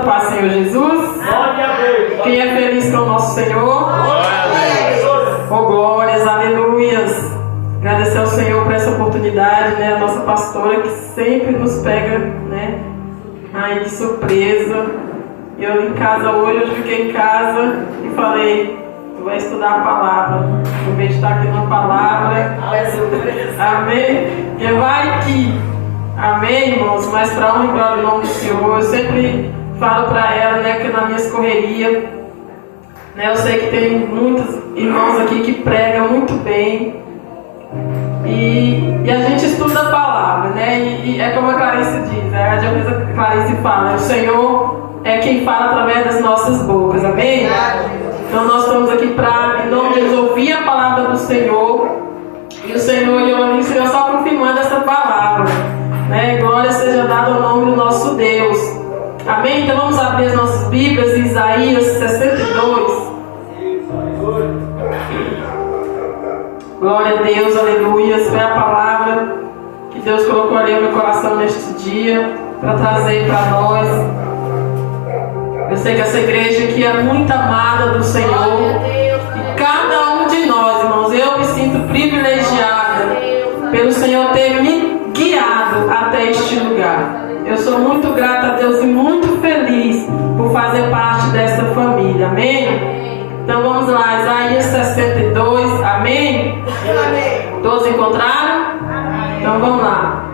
a paz, Senhor Jesus. Quem é feliz com o nosso Senhor? Oh, glórias, aleluias. Agradecer ao Senhor por essa oportunidade, né? A nossa pastora que sempre nos pega, né? Aí de surpresa. Eu em casa hoje, eu fiquei em casa e falei: tu vai estudar a palavra. Vou meditar aqui na palavra. Amém? E vai que. Amém, irmãos? Mas para honra e glória do nome do Senhor, eu sempre falo para ela, né, que na minha correria, né, eu sei que tem muitos irmãos aqui que pregam muito bem. E a gente estuda a palavra, né? E é como a Clarice diz, né? Às vezes a Clarice fala: o Senhor é quem fala através das nossas bocas, amém? Então nós estamos aqui para, em nome de Deus, ouvir a palavra do Senhor. E o Senhor e o Senhor só confirmando essa palavra, né? Glória seja dada ao nome do nosso Deus, amém? Então vamos abrir as nossas Bíblias em Isaías 62. Glória a Deus, aleluia. Foi a palavra que Deus colocou ali no meu coração neste dia para trazer para nós. Eu sei que essa igreja aqui é muito amada do Senhor. E cada um de nós, irmãos, eu me sinto privilegiada pelo Senhor ter me guiado até este lugar. Eu sou muito grata a Deus e muito feliz por fazer parte dessa família, amém? Então vamos lá, Isaías 62, amém? Amém. Todos encontraram? Amém. Então vamos lá.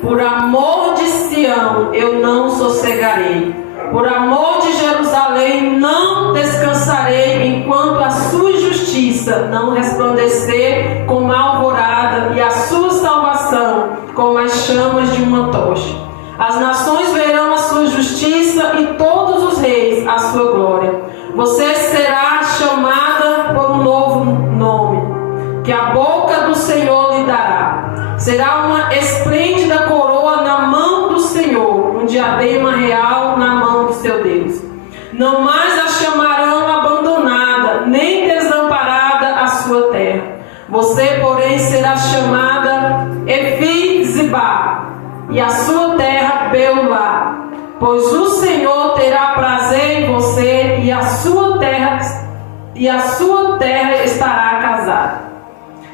Por amor de Sião eu não sossegarei, por amor de Jerusalém não descansarei, enquanto a sua justiça não resplandecer como a alvorada e a sua salvação como as chamas de uma tocha. As nações verão a sua justiça e todos os reis a sua glória. Você será chamada por um novo nome, que a boca do Senhor lhe dará. Será uma esplêndida coroa na mão do Senhor, um diadema real na mão do seu Deus. Não mais a chamarão abandonada, nem desamparada a sua terra. Você, porém, será chamada Efi-Zibá, e a sua terra Beulá. Pois o Senhor terá prazer em você, e a sua terra estará casada.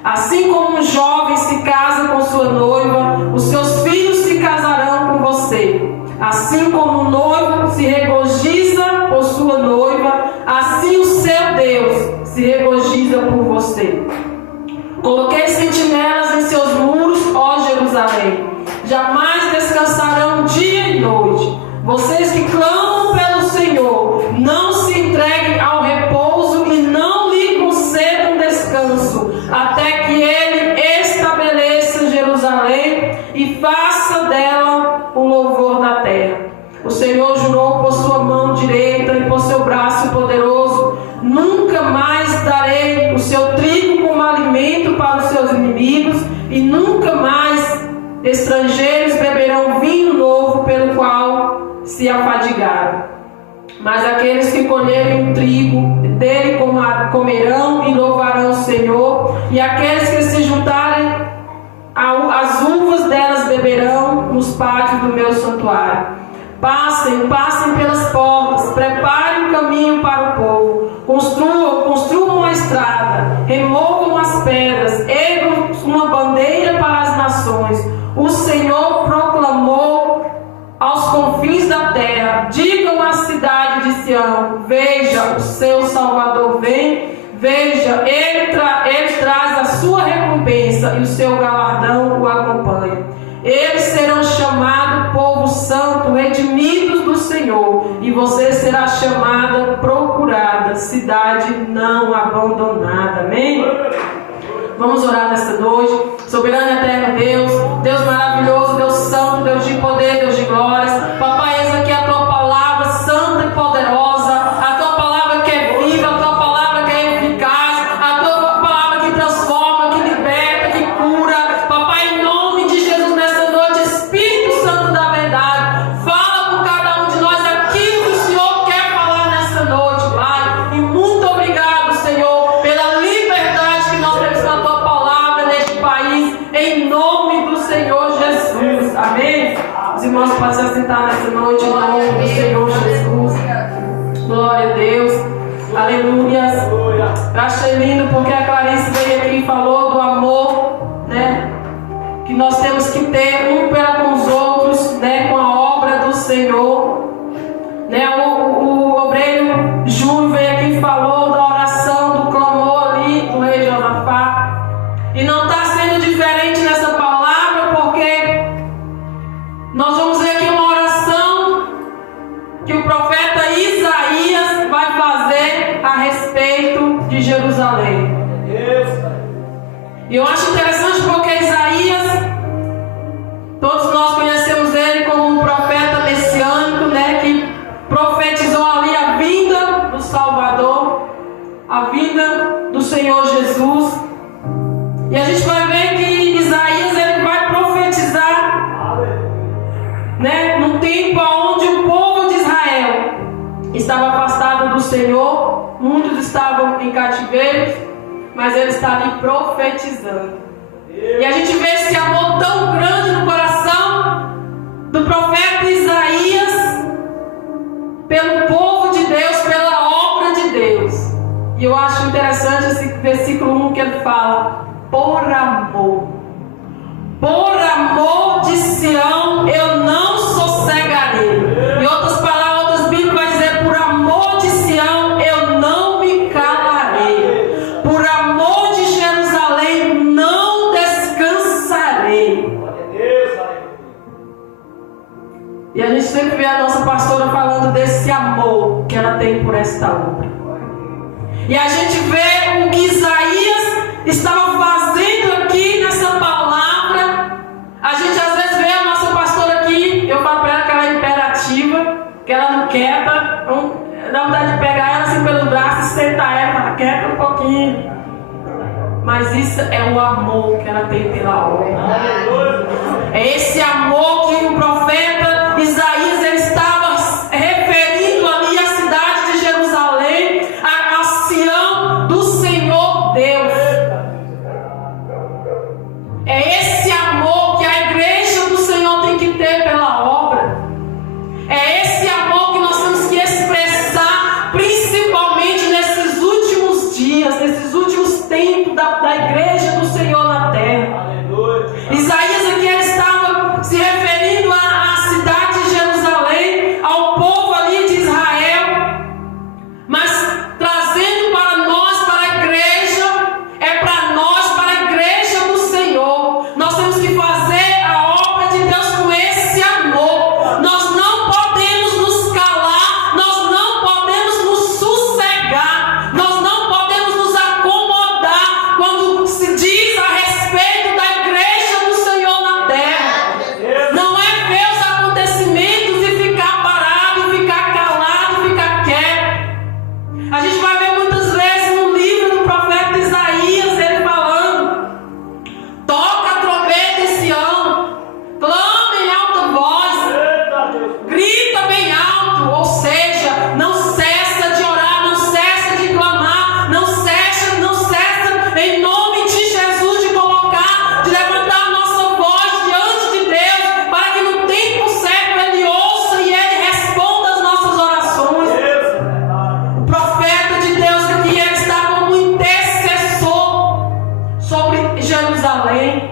Assim como um jovem se casa com sua noiva, os seus filhos se casarão com você. Assim como o noivo se regozija por sua noiva, assim o seu Deus se regozija por você. Coloquei sentinelas em seus muros, ó Jerusalém. Jamais descansarão dia e noite. Vocês que clamam pelo Senhor, não se entreguem ao repouso e não lhe concedam descanso, até que Ele estabeleça Jerusalém e faça dela o louvor da terra. O Senhor jurou por sua mão direita e por seu braço poderoso: nunca mais darei o seu trigo como alimento para os seus inimigos, e nunca mais estrangeiros beberão vinho novo pelo qual se afadigaram. Mas aqueles que colherem o trigo dele comerão e louvarão o Senhor, e aqueles que se juntarem as uvas delas beberão nos pátios do meu santuário. Passem pelas portas, preparem o caminho para o povo, construam a estrada, removam as pedras, ergam uma bandeira para as nações. O Senhor proclamou aos confins da terra: digam à cidade de Sião: veja, o seu Salvador vem, veja, ele traz a sua recompensa e o seu galardão o acompanha. Eles serão chamados povo santo, redimidos do Senhor, e você será chamada procurada, cidade não abandonada. Amém? Vamos orar nesta noite. Soberano e eterno Deus, Deus maravilhoso, Deus santo, Deus de poder, Deus de glórias. Papai, eis aqui a tua palavra santa e poderosa, a tua palavra que é viva, a tua palavra que é eficaz, a tua palavra que transforma, que liberta, que cura. Papai, em nome de Jesus, nessa noite, Espírito Santo da verdade, fala com cada um de nós aquilo que o Senhor quer falar nessa noite, Pai. E muito obrigado, Senhor, pela liberdade que nós temos com a tua palavra neste país, em nome do Senhor Jesus. Amém? Os irmãos podem se assentar nessa noite. achei lindo porque a Clarice veio aqui e falou do amor, né? Que nós temos que ter um para com os outros, né? Com a obra do Senhor. Né? O obreiro Júnior veio aqui e falou da oração, do clamor ali do rei Josafá. E não está sendo diferente nessa palavra, porque nós vamos ver aqui uma oração que o profeta Isaías vai fazer a respeito de Jerusalém. E eu acho interessante porque Isaías, todos nós conhecemos ele como um profeta messiânico, né, que profetizou ali a vinda do Salvador, a vinda do Senhor Jesus. E a gente vai ver que Isaías ele vai profetizar, né, num tempo onde o povo de Israel estava afastado do Senhor, muitos estavam em cativeiro, mas ele está ali profetizando. E a gente vê esse amor tão grande no coração do profeta Isaías pelo povo de Deus, pela obra de Deus. E eu acho interessante esse versículo 1 que ele fala: por amor de Sião eu não sossegarei. Em outras palavras, outras Bíblias vai dizer: por amor de Sião eu não me calarei. Por amor de Jerusalém não descansarei. E a gente sempre vê a nossa pastora falando desse amor que ela tem por esta obra. E a gente vê o que Isaías estava fazendo aqui nessa palavra. A gente às vezes vê a nossa pastora aqui, eu falo para ela que ela é imperativa, que ela não quieta, dá vontade de pegar ela assim pelo braço e sentar ela, quieta um pouquinho. Mas isso é o amor que ela tem pela obra. É esse amor que o profeta Isaías ele estava referindo ali à cidade de Jerusalém, a Sião do Senhor Deus. É esse amor que a igreja do Senhor tem que ter pela obra. É esse amor que nós temos que expressar, principalmente nesses últimos dias, nesses últimos tempos da igreja do Senhor na terra. Isaías aqui ele estava se referindo à cidade de Jerusalém, ao povo ali de Israel, mas trazendo para nós, para a igreja, é para nós, para a igreja do Senhor. Nós temos que fazer a obra de Deus com esse amor. Nós não podemos nos calar, nós não podemos nos sossegar, nós não podemos nos acomodar quando se diz a respeito da igreja do Senhor na terra. Não é ver os acontecimentos e ficar parado, ficar calado, ficar quieto. A gente vai ver muitas vezes no livro do profeta Isaías ele falando: toca a trombeta em Sião, clama em alta voz, grita bem alto, ou seja, não cessa de orar, não cessa de clamar, não cessa em nome de Jesus de colocar, de levantar a nossa voz diante de Deus, para que no tempo certo Ele ouça e Ele responda as nossas orações. O profeta de Deus aqui ele está como intercessor sobre Jerusalém.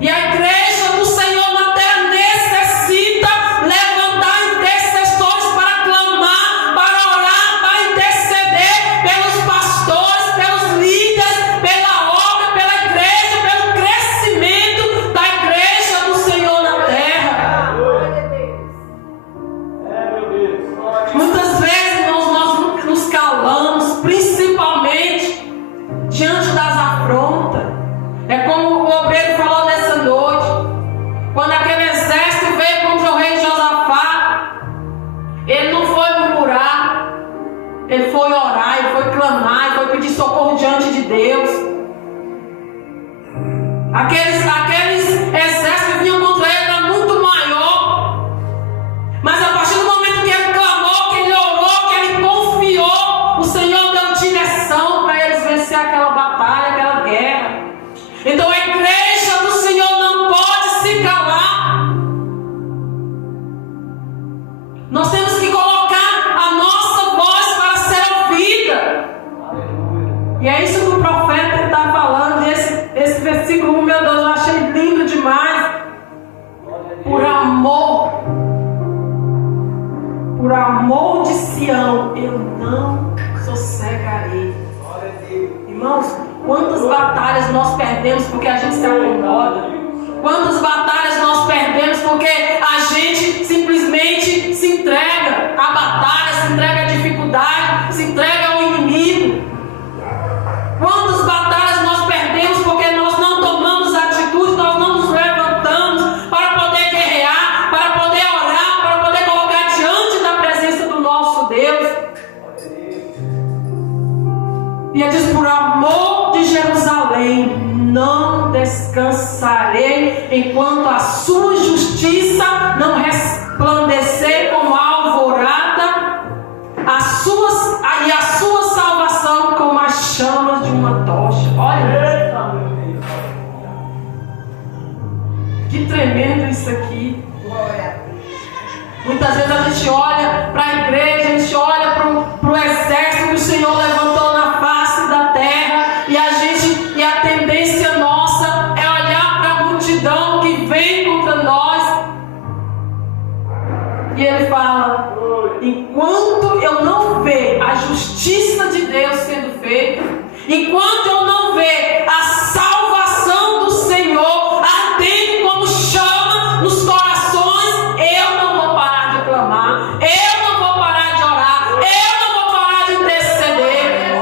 E a igreja do Senhor na terra necessita levantar intercessores para clamar, para orar, para interceder pelos pastores, pelos líderes, pela obra, pela igreja, pelo crescimento da igreja do Senhor na terra. Muitas vezes nós nos calamos, principalmente diante das afrontas. É como o obreiro falou nessa noite, quando aquele exército veio contra o rei Josafá, ele não foi murmurar, ele foi orar, ele foi clamar, ele foi pedir socorro diante de Deus. Aqueles exércitos que vinham contra ele eram muito maior, mas a partir do momento que ele clamou, que ele orou, que ele confiou, o Senhor deu direção para eles vencer aquela batalha, aquela guerra. Então a igreja do Senhor não pode se calar. Nós temos que colocar a nossa voz para ser ouvida. E é isso que o profeta está falando. Esse versículo, meu Deus, eu achei lindo demais. Por amor de Sião, eu não sossegarei. Irmãos, quantas batalhas nós perdemos porque a gente se acomoda? Quantas batalhas nós perdemos porque a gente simplesmente se entrega à batalha, se entrega à dificuldade, se entrega ao inimigo? Quantas batalhas nós perdemos porque nós não tomamos atitude, nós não nos levantamos para poder guerrear, para poder orar, para poder colocar diante da presença do nosso Deus? E ele diz: por amor de Jerusalém, não descansarei enquanto a sua justiça não resplandecer como a alvorada, e a sua salvação como as chamas de uma tocha. Olha, que tremendo isso aqui. Muitas vezes a gente olha para a igreja, a gente olha para o exército que o Senhor levantou na face da terra, e a tendência nossa é olhar para a multidão que vem contra nós. E ele fala: enquanto eu não ver a justiça de Deus sendo feita, enquanto eu não ver a salvação do Senhor ardendo como chama nos corações, eu não vou parar de clamar, eu não vou parar de orar, eu não vou parar de interceder.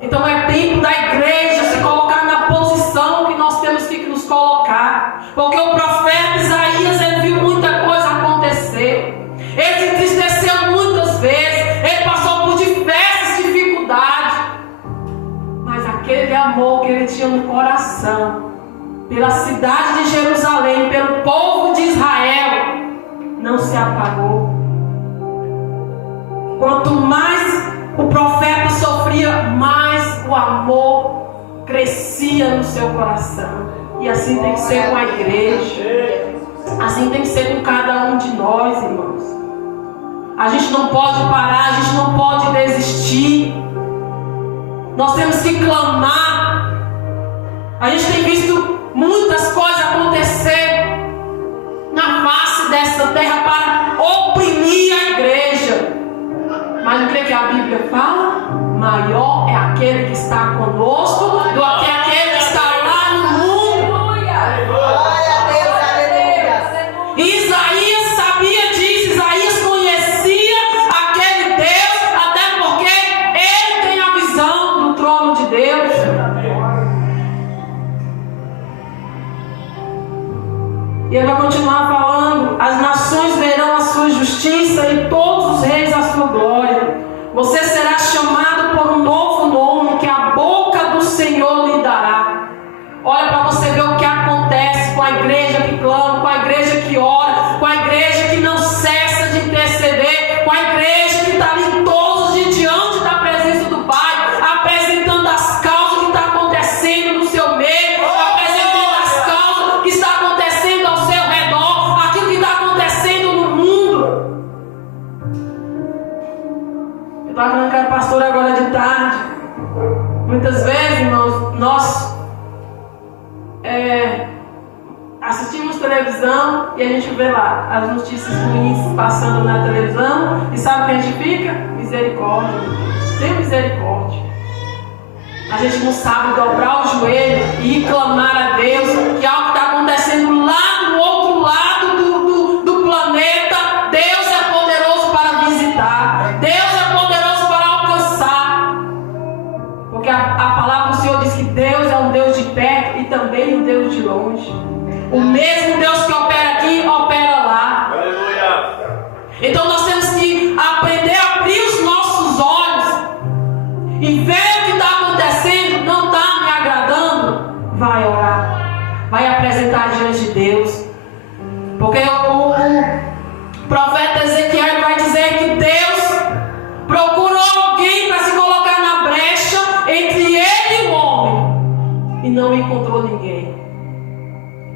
Então é tempo da igreja se colocar na posição que nós temos que nos colocar, porque o profeta Isaías, ele viu muita coisa acontecer, ele se entristeceu muitas vezes, ele passou por diversas dificuldades, mas aquele amor que ele tinha no coração pela cidade de Jerusalém, pelo povo de Israel, não se apagou. Quanto mais o profeta sofria, mais o amor crescia no seu coração. E assim tem que ser com a igreja, assim tem que ser com cada um de nós, irmãos. A gente não pode parar, a gente não pode desistir. Nós temos que clamar. A gente tem visto muitas coisas acontecer na face dessa terra para oprimir a igreja. Mas o que a Bíblia fala? Maior é aquele que está conosco do que aquele que está lá no mundo. Glória a Deus, aleluia. Isaías sabia disso, Isaías conhecia aquele Deus, até porque ele tem a visão do trono de Deus. E ele vai continuar falando: as nações verão a sua justiça e todos os reis a sua glória. Você será chamado por um novo nome que a boca do Senhor lhe dará. Olha para você ver o que acontece com a igreja que clama, com a igreja que ora, com a igreja que não cessa de interceder, com a igreja que está ali todos os dias diante da presença do Pai, apresentando as causas que está acontecendo no seu meio, apresentando as causas que está acontecendo ao seu redor, aquilo que está acontecendo no mundo. Eu estava falando com a pastora agora de tarde. Muitas vezes, irmãos, nós assistimos televisão e a gente vê lá as notícias ruins passando na televisão, e sabe o que a gente fica? Misericórdia, tem misericórdia. A gente não sabe dobrar o joelho e clamar a Deus que algo está acontecendo lá do outro lado do planeta. Deus é poderoso para visitar, Deus é poderoso para alcançar, porque a palavra do Senhor diz que Deus é um Deus de perto e também um Deus de longe. O mesmo Deus que opera aqui, opera lá. Aleluia. Então nós temos que aprender a abrir os nossos olhos e ver o que está acontecendo, não está me agradando. Vai orar, vai apresentar diante de Deus, porque o profeta Ezequiel vai dizer que Deus procurou alguém para se colocar na brecha entre ele e o homem, e não encontrou ninguém.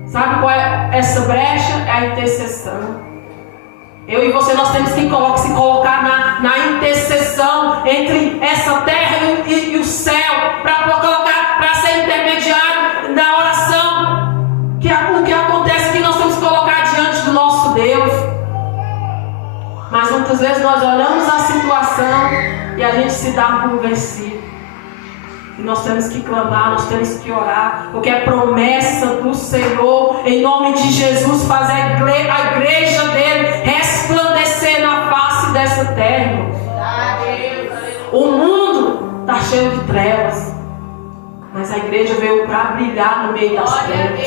Sabe qual é essa brecha? É a intercessão. Eu e você, nós temos que se colocar na intercessão entre essa muitas vezes nós olhamos a situação e a gente se dá por vencido. E nós temos que clamar, nós temos que orar, porque é promessa do Senhor, em nome de Jesus, fazer a igreja dele resplandecer na face dessa terra. O mundo está cheio de trevas, mas a igreja veio para brilhar no meio das trevas.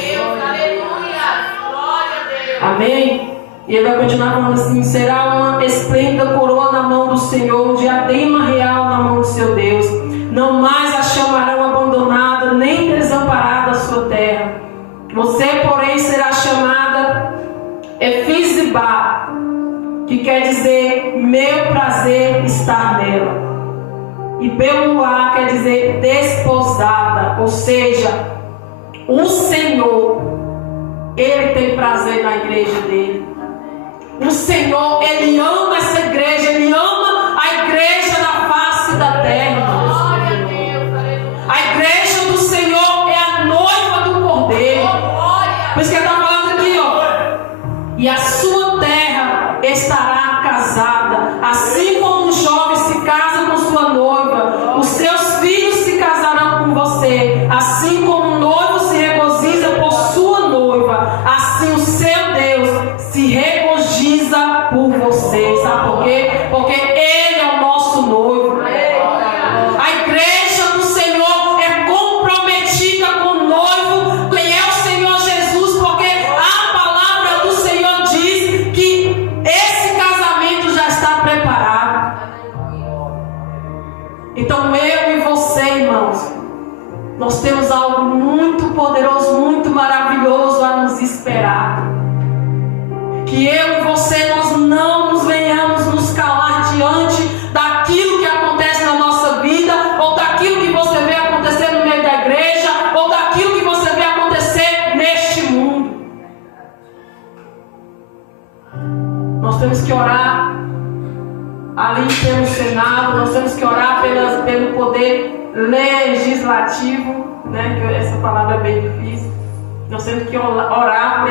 Amém? E ele vai continuar falando assim: será uma esplêndida coroa na mão do Senhor, um diadema real na mão do seu Deus. Não mais a chamarão abandonada, nem desamparada a sua terra. Você, porém, será chamada Efizibá, que quer dizer meu prazer estar nela. E Beluá quer dizer desposada, ou seja, o Senhor, Ele tem prazer na igreja dele. O Senhor, Ele ama essa igreja, Ele ama a igreja na face da terra. A igreja do Senhor é a noiva do Cordeiro. Por isso que Ele está falando aqui, ó. E a sua terra estará casada, assim como um jovem se casa com sua noiva. Os seus filhos se casarão com você, assim como um noivo se regozija por sua noiva, assim o seu Deus se regozija por você. Sabe por quê? Porque Ele é o nosso noivo. A igreja do Senhor é comprometida com o noivo, quem é o Senhor Jesus, porque a palavra do Senhor diz que esse casamento já está preparado. Então eu e você, irmãos, nós temos algo muito poderoso, muito maravilhoso a nos esperar. Que eu e você, nós não nos venhamos nos calar diante daquilo que acontece na nossa vida, ou daquilo que você vê acontecer no meio da igreja, ou daquilo que você vê acontecer neste mundo. Nós temos que orar ali pelo Senado, nós temos que orar pelo poder legislativo, né? Que essa palavra é bem difícil. Nós temos que orar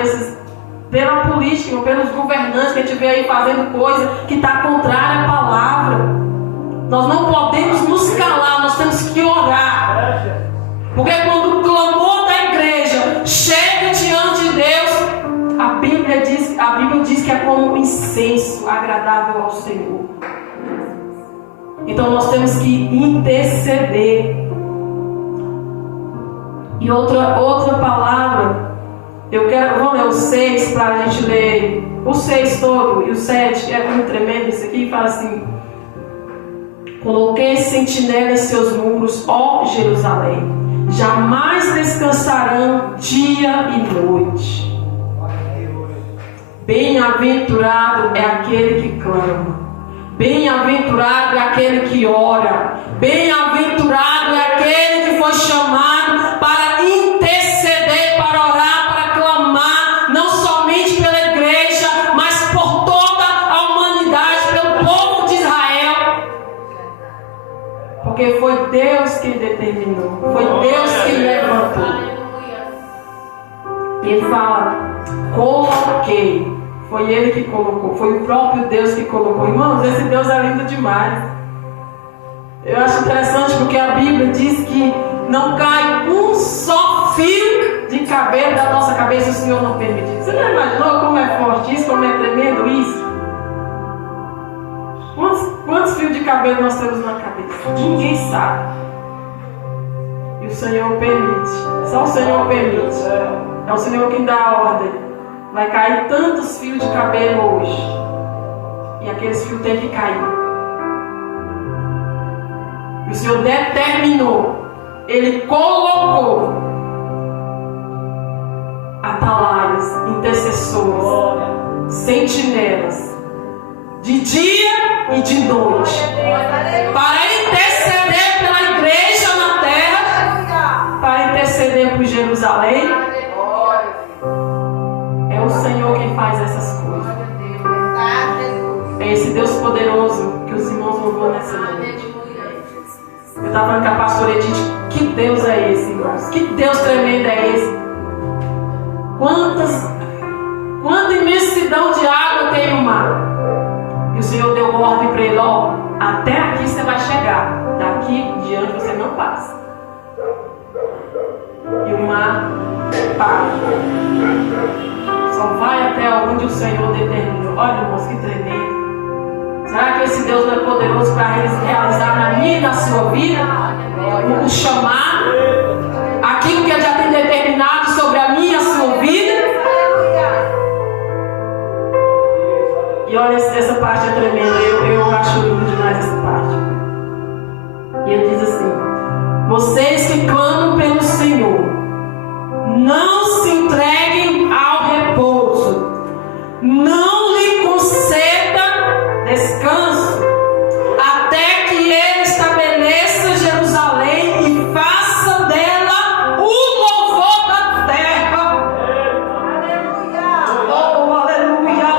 pela política, pelos governantes que a gente vê aí fazendo coisa que está contrária à palavra. Nós não podemos nos calar, nós temos que orar. Porque quando o clamor da igreja chega diante de Deus, a Bíblia diz que é como um incenso agradável ao Senhor. Então nós temos que interceder. E outra palavra, vamos ler o 6 para a gente ler o 6 todo, e o 7 é muito tremendo isso aqui, fala assim: coloquei sentinela em seus muros, ó Jerusalém, jamais descansarão dia e noite. Bem-aventurado é aquele que clama, bem-aventurado é aquele que ora, bem-aventurado é aquele que foi chamado para interceder, para orar, para clamar, não somente pela igreja, mas por toda a humanidade, pelo povo de Israel. Porque foi Deus quem determinou, foi Deus quem levantou. E ele fala: coloquei. Foi Ele que colocou, foi o próprio Deus que colocou. Irmãos, esse Deus é lindo demais. Eu acho interessante porque a Bíblia diz que não cai um só fio de cabelo da nossa cabeça, o Senhor não permitiu. Você não imaginou como é forte isso, como é tremendo isso? Quantos fios de cabelo nós temos na cabeça? Ninguém sabe. E o Senhor permite. Só o Senhor permite. É o Senhor quem dá a ordem. Vai cair tantos fios de cabelo hoje. E aqueles fios têm que cair. E o Senhor determinou. Ele colocou atalaias, intercessores, sentinelas, de dia e de noite, para interceder pela igreja na terra, para interceder por Jerusalém. É o Senhor quem faz essas coisas. É esse Deus poderoso que os irmãos louvam nessa noite. Eu estava falando com a pastora Edith: que Deus é esse, irmãos? Que Deus tremendo é esse? Quanta imensidão de água tem no mar. E o Senhor deu deu ordem para ele: ó, até aqui você vai chegar, daqui em diante você não passa. E o mar para. Só vai até onde o Senhor determinou. Olha, irmãos, que tremendo. Será que esse Deus não é poderoso para realizar na minha e na sua vida o chamado, aquilo que Ele já tem determinado sobre a minha e a sua vida? E olha, essa parte é tremenda. Eu acho lindo demais essa parte. E ele diz assim: vocês que clamam pelo Senhor, não se entreguem ao repouso, não lhe conceda descanso, até que Ele estabeleça Jerusalém e faça dela o louvor da terra. Oh, aleluia!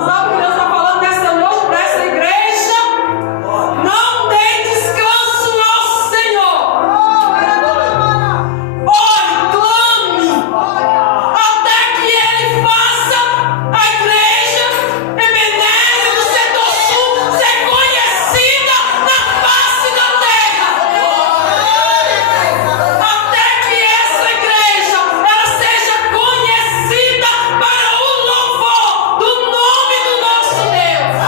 Sabe o que Deus está falando nessa noite para essa igreja? Não dê descanso ao Senhor. Ore, clame, até que Ele faça a igreja Ebenezer do setor sul ser conhecida na face da terra. Até que essa igreja ela seja conhecida para o louvor do nome do nosso Deus.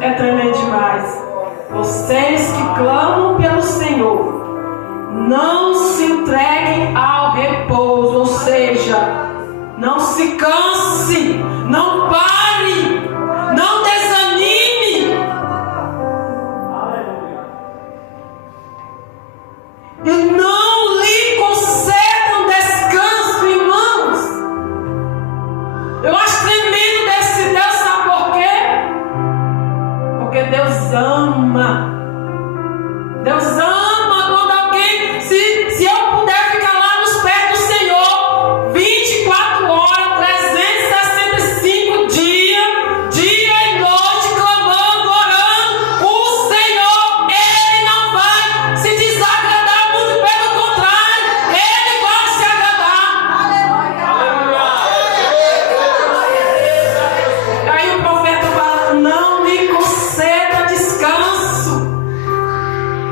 É tremendo demais. Vocês que clamam pelo Senhor, não se entreguem ao repouso, ou seja, não se canse, não pare, não desanime. E não lhe concedam descanso, irmãos. Eu acho tremendo desse Deus, sabe por quê? Porque Deus ama. Deus ama quando alguém, se eu puder ficar lá nos pés do Senhor 24 horas, 365 dias, dia e noite, clamando, orando, o Senhor, Ele não vai se desagradar, muito pelo contrário, Ele vai se agradar. Aí o profeta fala: não me conceda descanso.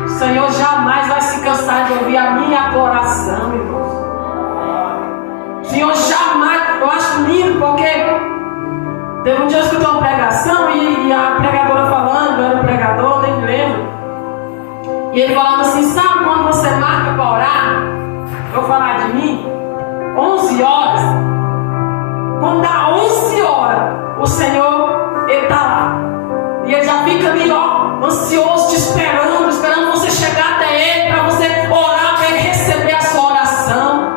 O Senhor jamais vai se cansar de ouvir a minha oração, irmãos. O Senhor jamais. Eu acho lindo porque teve um dia eu escutei uma pregação e a pregadora falando, eu era o pregador, nem me lembro. E ele falando assim: sabe quando você marca para orar? Eu vou falar de mim, 11 horas. Quando dá 11 horas, o Senhor, Ele está lá. E Ele já fica ali, ó, ansioso, te esperando você chegar até Ele, para você orar, para Ele receber a sua oração.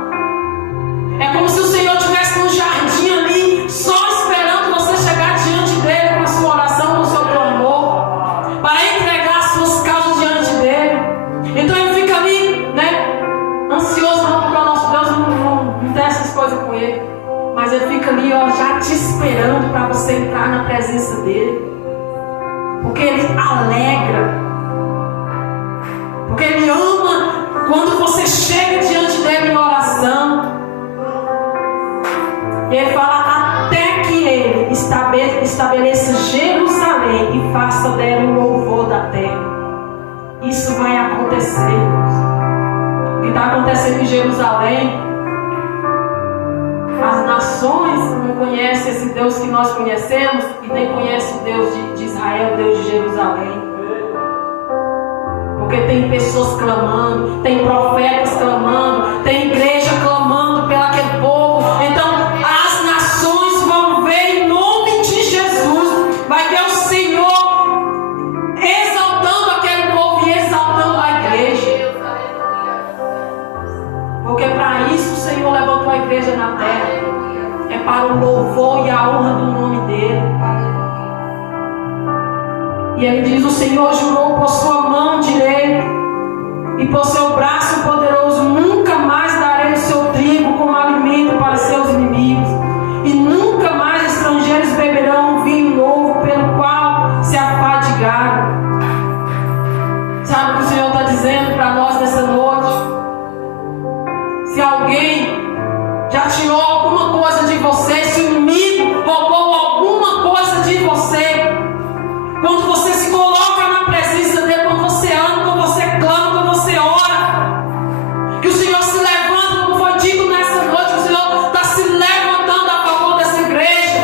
É como se o Senhor estivesse no jardim ali, só esperando você chegar diante dEle com a sua oração, com o seu clamor, para entregar as suas causas diante dEle. Então Ele fica ali, né, ansioso, não, porque o nosso Deus não tem essas coisas com Ele. Mas Ele fica ali, ó, já te esperando para você entrar na presença dEle. Porque Ele alegra. Porque Ele ama quando você chega diante dEle em oração. E Ele fala: até que Ele estabeleça Jerusalém e faça dela o louvor da terra. Isso vai acontecer, irmãos. O que está acontecendo em Jerusalém, as nações não conhecem esse Deus que nós conhecemos e nem conhecem o Deus de Israel, o Deus de Jerusalém. Porque tem pessoas clamando, tem profetas clamando, tem igreja clamando pelo aquele povo. Então as nações vão ver em nome de Jesus, vai ver o Senhor exaltando aquele povo e exaltando a igreja. Porque para isso o Senhor levantou a igreja na terra. É para o louvor e a honra do nome dEle. E Ele diz: o Senhor jurou por sua mão direita e por seu braço poderoso: nunca mais darei o seu trigo como alimento para seus inimigos, e nunca mais estrangeiros beberão vinho novo pelo qual se afadigaram. Sabe o que o Senhor está dizendo para nós nessa noite? Se alguém já tirou alguma coisa de você, se o inimigo roubou alguma coisa de você, quando você se coloca na presença dele, quando você anda, quando você clama, quando você ora, que o Senhor se levanta, como foi dito nessa noite, o Senhor está se levantando a favor dessa igreja.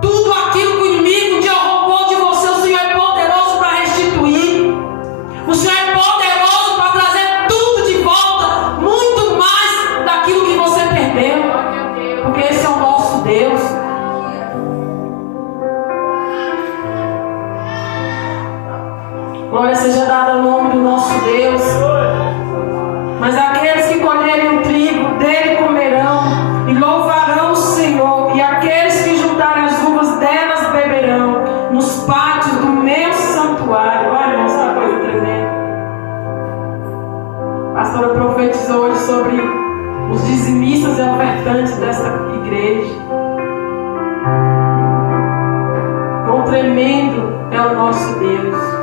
Tudo aquilo que o inimigo já roubou de você, o Senhor é poderoso para restituir. O Senhor é poderoso para trazer tudo de volta, muito mais daquilo que você perdeu, porque esse é o nosso Deus. Glória seja dada ao nome do nosso Deus. Mas aqueles que colherem o trigo, dele comerão e louvarão o Senhor. E aqueles que juntarem as uvas delas beberão nos pátios do meu santuário. Olha, irmãos, essa coisa tremenda. A pastora profetizou hoje sobre os dizimistas e ofertantes dessa igreja. Quão tremendo é o nosso Deus.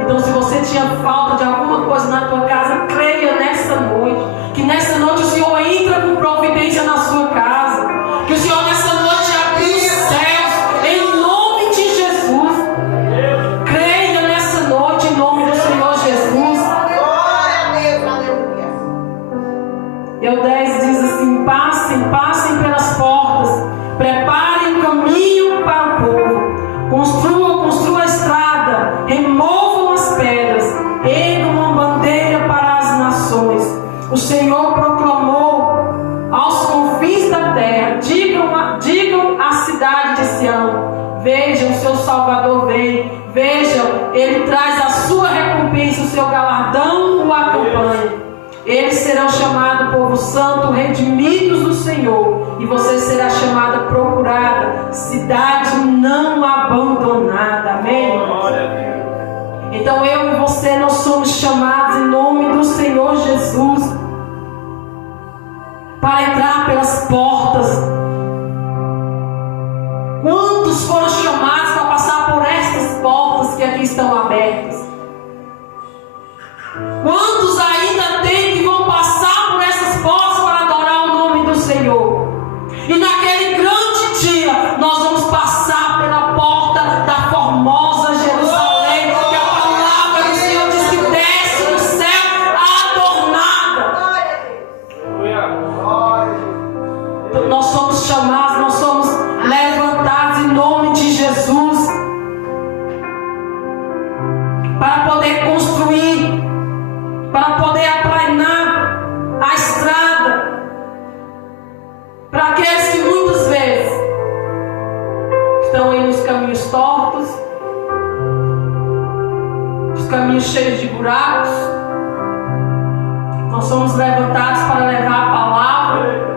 Então, se você tinha falta de alguma coisa na tua casa, creia nessa noite. Que nessa noite o Senhor entra com providência na sua casa. Que o Senhor nessa noite abre os céus, em nome de Jesus. Creia nessa noite, em nome do Senhor Jesus. Glória a Deus, aleluia. E o 10 diz assim: passem pelas portas, preparem o caminho para o povo, construam a estrada, removam as pedras, ergam uma bandeira para as nações. O Senhor proclamou aos confins da terra: digam à cidade de Sião, vejam, o seu Salvador vem, vejam, ele traz a sua recompensa, o seu galardão o acompanha. Eles serão chamados povo santo, redimidos do Senhor, e você será chamada procurada, cidade não abandonada. Amém? Então eu e você, nós somos chamados em nome do Senhor Jesus para entrar pelas portas. Quantos foram chamados para passar por estas portas que aqui estão abertas? Quantos ainda tem que vão passar por essas portas para adorar o nome do Senhor? E naquele grande dia nós vamos passar pela porta da formosa Jerusalém, que a palavra do Senhor diz que desce do céu adornada. Então, nós somos chamados, nós somos levantados em nome de Jesus para poder construir, para poder aplainar a estrada para aqueles que muitas vezes estão aí nos caminhos tortos, os caminhos cheios de buracos. Nós somos levantados para levar a palavra,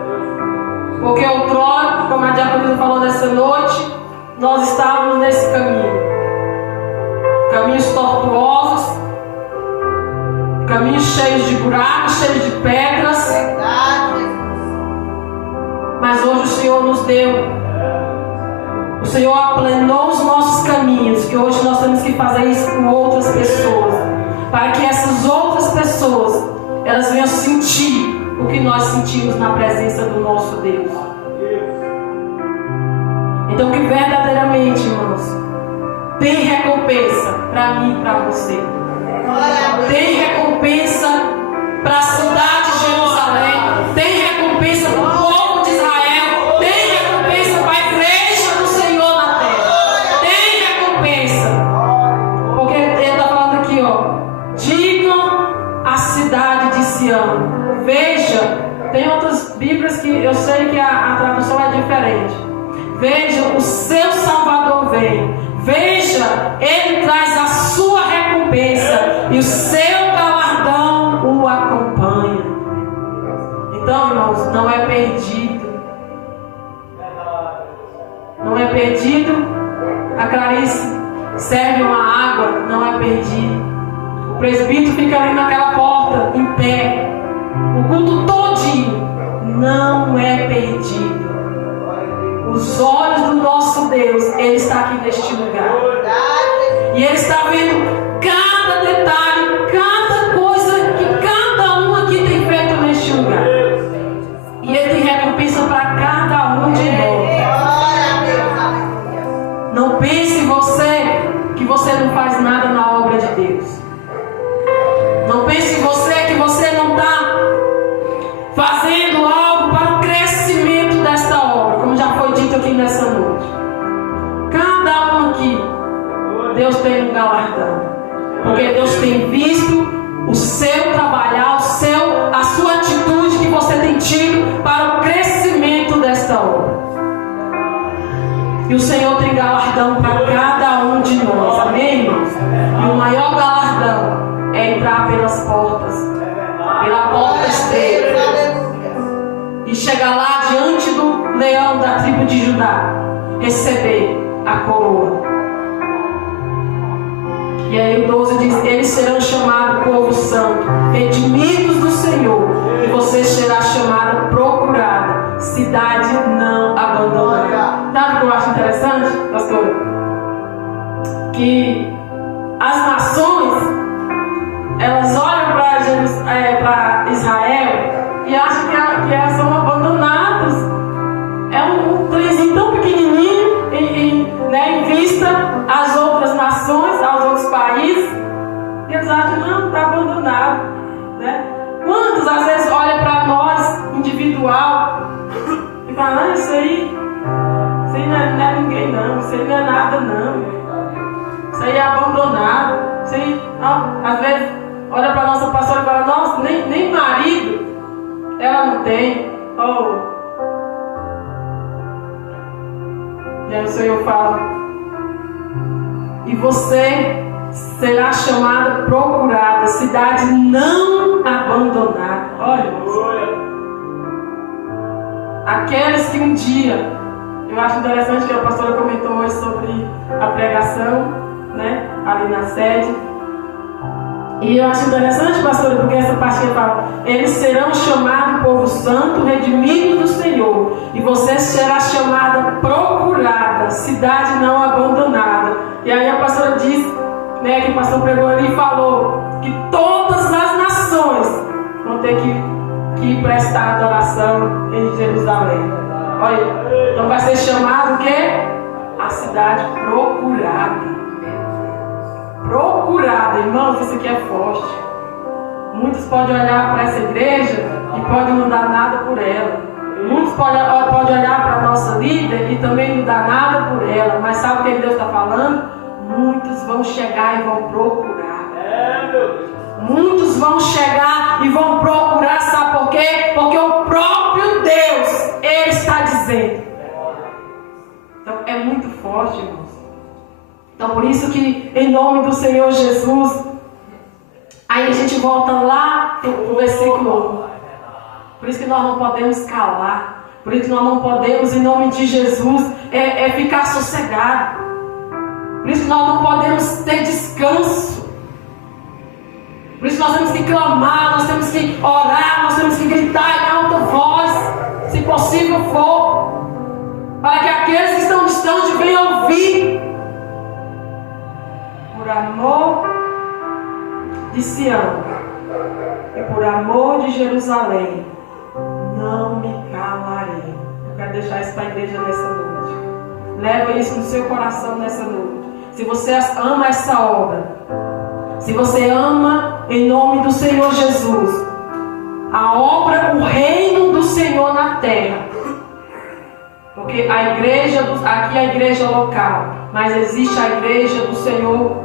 porque outrora, como a diaconisa falou nessa noite, nós estávamos nesse caminho, caminhos tortuosos, caminhos cheios de buracos, cheios de pedras. Mas hoje o Senhor nos deu, o Senhor aplanou os nossos caminhos, que hoje nós temos que fazer isso com outras pessoas, para que essas outras pessoas, elas venham sentir o que nós sentimos na presença do nosso Deus. Então que verdadeiramente, irmãos, tem recompensa para mim e para você. Tem recompensa para a cidade de Jerusalém. Tem recompensa para o povo de Israel. Tem recompensa para a igreja do Senhor na terra. Tem recompensa. Porque ele está falando aqui, ó. Digam à cidade de Sião. Veja, tem outras bíblias que eu sei que a tradução é diferente. Veja, o seu Salvador vem. Veja, ele traz a sua recompensa e o seu galardão o acompanha. Então, irmãos, não é perdido. Não é perdido. A Clarice serve uma água, não é perdido. O presbítero fica ali naquela porta, em pé. O culto todinho não é perdido. Os olhos do nosso Deus, Ele está aqui neste lugar. E Ele está vendo cada detalhe, cada coisa que cada um aqui tem feito neste lugar. E tem um galardão. Porque Deus tem visto o seu trabalhar, a sua atitude que você tem tido para o crescimento desta obra. E o Senhor tem galardão para cada um de nós. Amém, irmãos? E o maior galardão é entrar pelas portas. Pela porta estreita. E chegar lá diante do leão da tribo de Judá. Receber a coroa. E aí o 12 diz: eles serão chamados povo santo, redimidos do Senhor. E você será chamada procurada, cidade não abandonada. Sabe o que eu acho interessante, pastor? Que as nações, elas olham para Israel e acham que elas são abandonadas. É um trenzinho tão pequenininho em vista às outras nações, aos outros países, e eles acham, não, está abandonado, né? Quantos às vezes olham para nós individual e falam, isso aí não é ninguém não, isso aí não é nada não, isso aí é abandonado, isso aí, ó, às vezes olha para a nossa pastora e fala, nossa, nem marido ela não tem, E aí o Senhor fala, e você será chamada procurada, cidade não abandonada. Olha, aqueles que um dia, eu acho interessante que a pastora comentou hoje sobre a pregação, né, ali na sede. E eu acho interessante, pastora, porque essa parte que ele fala, eles serão chamados povo santo, redimido do Senhor, e você será chamada procurada, cidade não abandonada. E aí a pastora disse, né, que o pastor pregou ali e falou que todas as nações vão ter que prestar adoração em Jerusalém. Olha, então vai ser chamado o quê? A cidade procurada. Procurada, irmãos, isso aqui é forte. Muitos podem olhar para essa igreja e podem não dar nada por ela. Muitos podem olhar para a nossa líder e também não dar nada por ela. Mas sabe o que Deus está falando? Muitos vão chegar e vão procurar. Muitos vão chegar e vão procurar, sabe por quê? Porque o próprio Deus, Ele está dizendo. Então é muito forte, irmãos. Então por isso que em nome do Senhor Jesus, aí a gente volta lá no versículo 1. Por isso que nós não podemos calar. Por isso que nós não podemos, em nome de Jesus, ficar sossegado. Por isso que nós não podemos ter descanso. Por isso nós temos que clamar, nós temos que orar, nós temos que gritar em alta voz, se possível for, para que aqueles que estão distantes venham ouvir. Por amor de Sião e por amor de Jerusalém, não me calarei. Eu quero deixar isso para a igreja nessa noite. Leva isso no seu coração nessa noite. Se você ama essa obra, se você ama em nome do Senhor Jesus, a obra, o reino do Senhor na terra, porque a igreja, aqui é a igreja local, mas existe a igreja do Senhor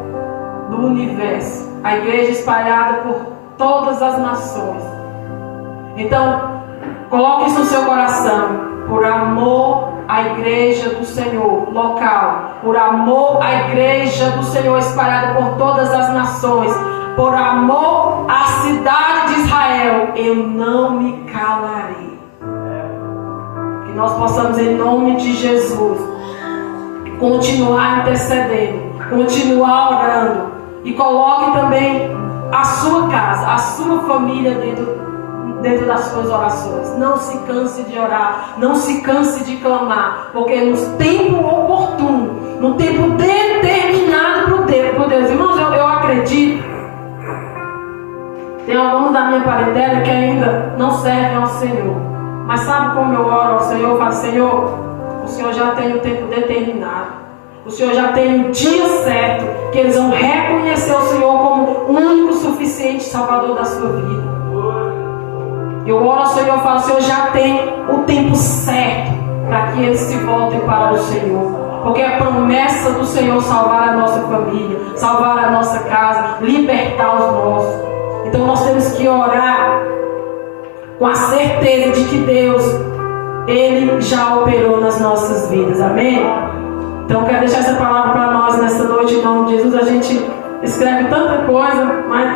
do universo, a igreja espalhada por todas as nações. Então, coloque isso no seu coração. Por amor à igreja do Senhor local, por amor à igreja do Senhor espalhada por todas as nações, por amor à cidade de Israel, eu não me calarei. Que nós possamos, em nome de Jesus, continuar intercedendo, continuar orando, e coloque também a sua casa, a sua família dentro das suas orações. Não se canse de orar, não se canse de clamar, porque no tempo oportuno, no tempo determinado por Deus, irmãos, eu acredito, tem alguns da minha parentela que ainda não servem ao Senhor, mas sabe como eu oro ao Senhor? Eu falo, Senhor, o Senhor já tem o tempo determinado, o Senhor já tem o dia certo, que eles vão reconhecer o Senhor como o único suficiente Salvador da sua vida. Eu oro ao Senhor e falo, o Senhor já tem o tempo certo para que eles se voltem para o Senhor. porque é promessa do Senhor salvar a nossa família, salvar a nossa casa, libertar os nossos. Então nós temos que orar com a certeza de que Deus, Ele já operou nas nossas vidas, amém? Então eu quero deixar essa palavra para nós nessa noite, em nome de Jesus. A gente escreve tanta coisa,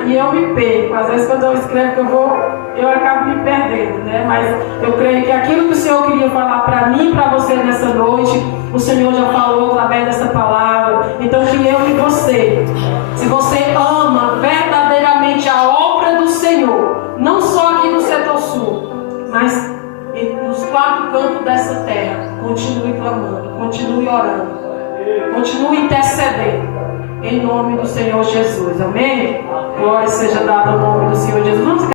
e eu me perco. Às vezes quando eu escrevo eu acabo me perdendo, né? Mas eu creio que aquilo que o Senhor queria falar para mim e para você nessa noite, o Senhor já falou através dessa palavra. Então que eu e você, se você ama verdadeiramente a obra do Senhor, não só aqui no setor sul, mas nos 4 cantos dessa terra, continue clamando, continue orando, continue intercedendo, em nome do Senhor Jesus, amém? Glória seja dada ao nome do Senhor Jesus. Vamos